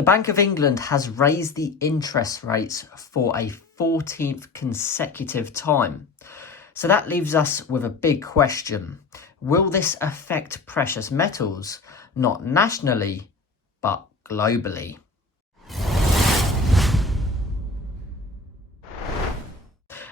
The Bank of England has raised the interest rates for a 14th consecutive time. So that leaves us with a big question. Will this affect precious metals? Not nationally, but globally.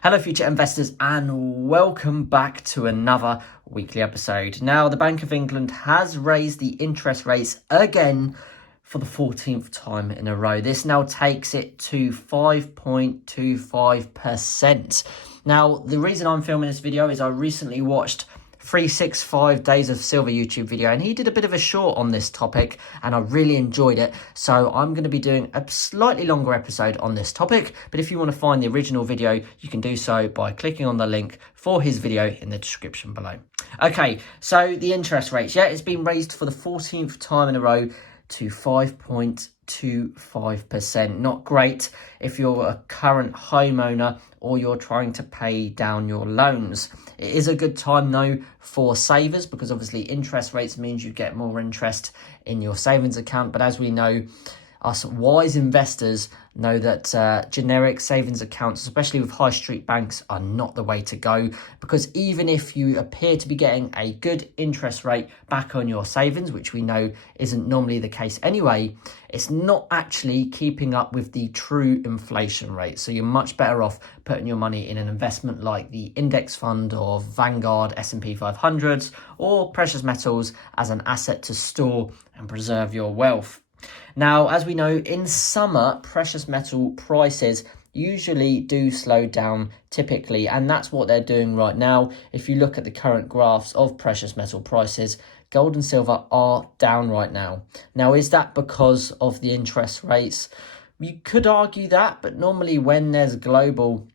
Hello future investors and welcome back to another weekly episode. Now the Bank of England has raised the interest rates again for the 14th time in a row. This now takes it to 5.25%. Now the reason I'm filming this video is I recently watched 365 Days of Silver YouTube video and he did a bit of a short on this topic and I really enjoyed it, so I'm going to be doing a slightly longer episode on this topic. But if you want to find the original video, you can do so by clicking on the link for his video in the description below. Okay, so the interest rates, it's been raised for the 14th time in a row to 5.25%. Not great if you're a current homeowner or you're trying to pay down your loans. It is a good time though for savers because obviously interest rates means you get more interest in your savings account. But as we know, us wise investors know that generic savings accounts, especially with high street banks, are not the way to go, because even if you appear to be getting a good interest rate back on your savings, which we know isn't normally the case anyway, it's not actually keeping up with the true inflation rate. So you're much better off putting your money in an investment like the index fund or Vanguard S&P 500s or precious metals as an asset to store and preserve your wealth. Now, as we know, in summer, precious metal prices usually do slow down typically, and that's what they're doing right now. If you look at the current graphs of precious metal prices, gold and silver are down right now. Now, is that because of the interest rates? You could argue that, but normally when there's global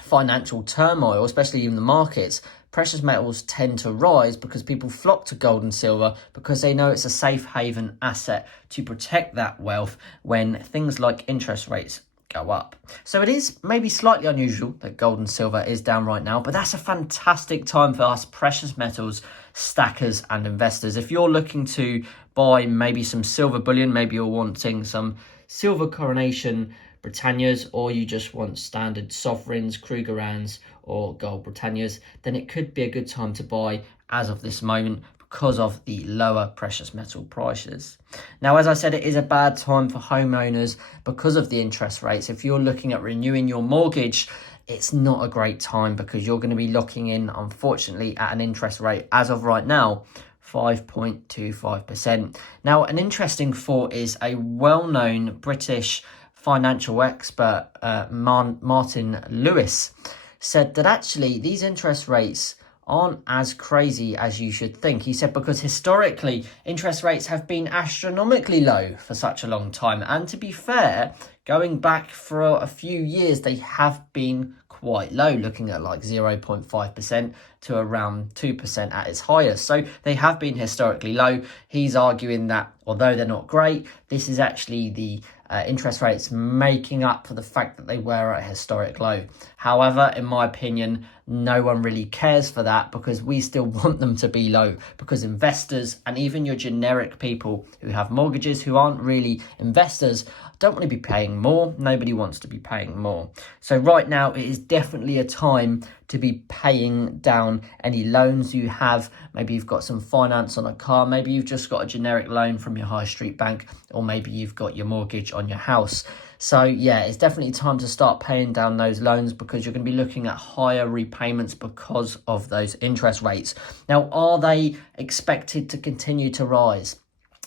financial turmoil, especially in the markets, precious metals tend to rise because people flock to gold and silver because they know it's a safe haven asset to protect that wealth when things like interest rates go up. So it is maybe slightly unusual that gold and silver is down right now, but that's a fantastic time for us precious metals stackers and investors. If you're looking to buy maybe some silver bullion, maybe you're wanting some silver coronation Britannias, or you just want standard sovereigns, Krugerrands or gold Britannias, then it could be a good time to buy as of this moment because of the lower precious metal prices. Now, as I said, it is a bad time for homeowners because of the interest rates. If you're looking at renewing your mortgage, it's not a great time because you're going to be locking in, unfortunately, at an interest rate as of right now, 5.25%. Now, an interesting thought is a well-known British financial expert, Martin Lewis, said that actually these interest rates aren't as crazy as you should think. He said because historically interest rates have been astronomically low for such a long time, and to be fair, going back for a few years they have been quite low, looking at like 0.5% to around 2% at its highest. So they have been historically low. He's arguing that although they're not great, this is actually the interest rates making up for the fact that they were at a historic low. However, in my opinion, no one really cares for that because we still want them to be low, because investors and even your generic people who have mortgages who aren't really investors don't want to be paying more. Nobody wants to be paying more. So right now it is definitely a time to be paying down any loans you have. Maybe you've got some finance on a car, maybe you've just got a generic loan from your high street bank, or maybe you've got your mortgage on your house. So yeah, it's definitely time to start paying down those loans because you're going to be looking at higher repayments because of those interest rates. Now, are they expected to continue to rise?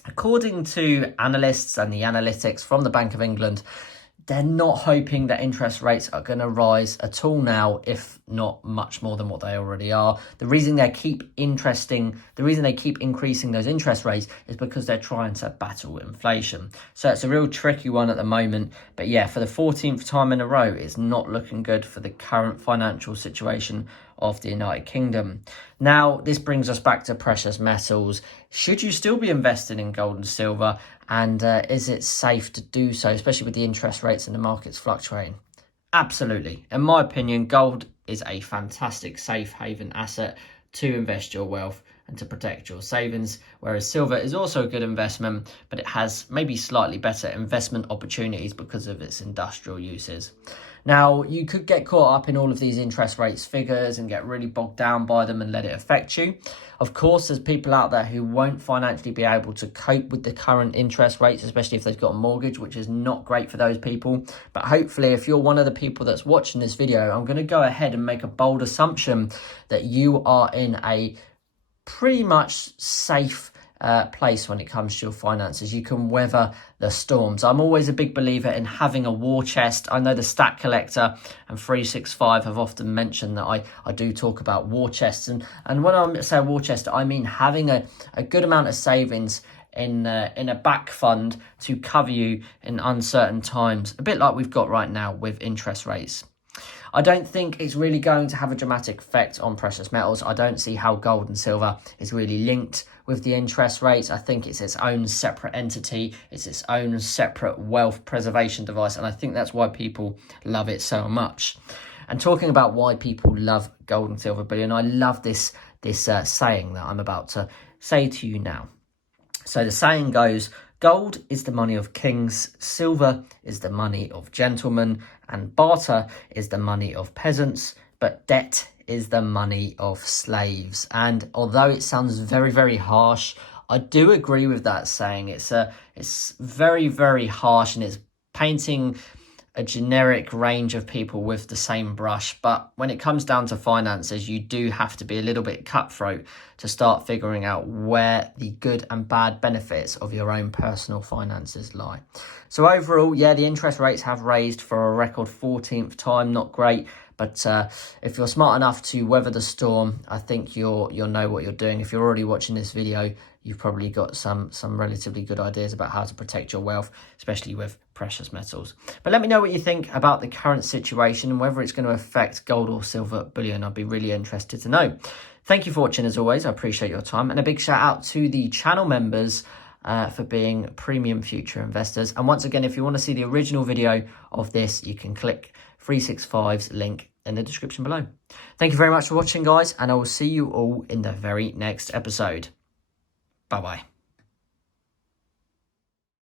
According to analysts and the analytics from the Bank of England, they're not hoping that interest rates are going to rise at all now, if not much more than what they already are. The reason they keep increasing those interest rates is because they're trying to battle inflation. So it's a real tricky one at the moment. But yeah, for the 14th time in a row, it's not looking good for the current financial situation of the United Kingdom. Now, this brings us back to precious metals. Should you still be investing in gold and silver? And is it safe to do so, especially with the interest rates and the markets fluctuating? Absolutely. In my opinion, gold is a fantastic safe haven asset to invest your wealth and to protect your savings, whereas silver is also a good investment, but it has maybe slightly better investment opportunities because of its industrial uses. Now, you could get caught up in all of these interest rates figures and get really bogged down by them and let it affect you. Of course, there's people out there who won't financially be able to cope with the current interest rates, especially if they've got a mortgage, which is not great for those people. But hopefully, if you're one of the people that's watching this video, I'm going to go ahead and make a bold assumption that you are in a pretty much safe place when it comes to your finances. You can weather the storms. I'm always a big believer in having a war chest. I know the Stat Collector and 365 have often mentioned that I do talk about war chests, and when I say war chest, I mean having a good amount of savings in a back fund to cover you in uncertain times, a bit like we've got right now with interest rates. I don't think it's really going to have a dramatic effect on precious metals. I don't see how gold and silver is really linked with the interest rates. I think it's its own separate entity. It's its own separate wealth preservation device. And I think that's why people love it so much. And talking about why people love gold and silver bullion, I love this saying that I'm about to say to you now. So the saying goes, gold is the money of kings, silver is the money of gentlemen, and barter is the money of peasants, but debt is the money of slaves. And although it sounds very, very harsh, I do agree with that saying. It's very, very harsh, and it's painting a generic range of people with the same brush. But when it comes down to finances, you do have to be a little bit cutthroat to start figuring out where the good and bad benefits of your own personal finances lie. So overall, yeah, the interest rates have raised for a record 14th time. Not great. But if you're smart enough to weather the storm, I think you'll know what you're doing. If you're already watching this video, you've probably got some relatively good ideas about how to protect your wealth, especially with precious metals. But let me know what you think about the current situation and whether it's going to affect gold or silver bullion. I'd be really interested to know. Thank you for watching as always. I appreciate your time. And a big shout out to the channel members for being premium future investors. And once again, if you want to see the original video of this, you can click 365's link in the description below. Thank you very much for watching, guys, and I will see you all in the very next episode. Bye-bye.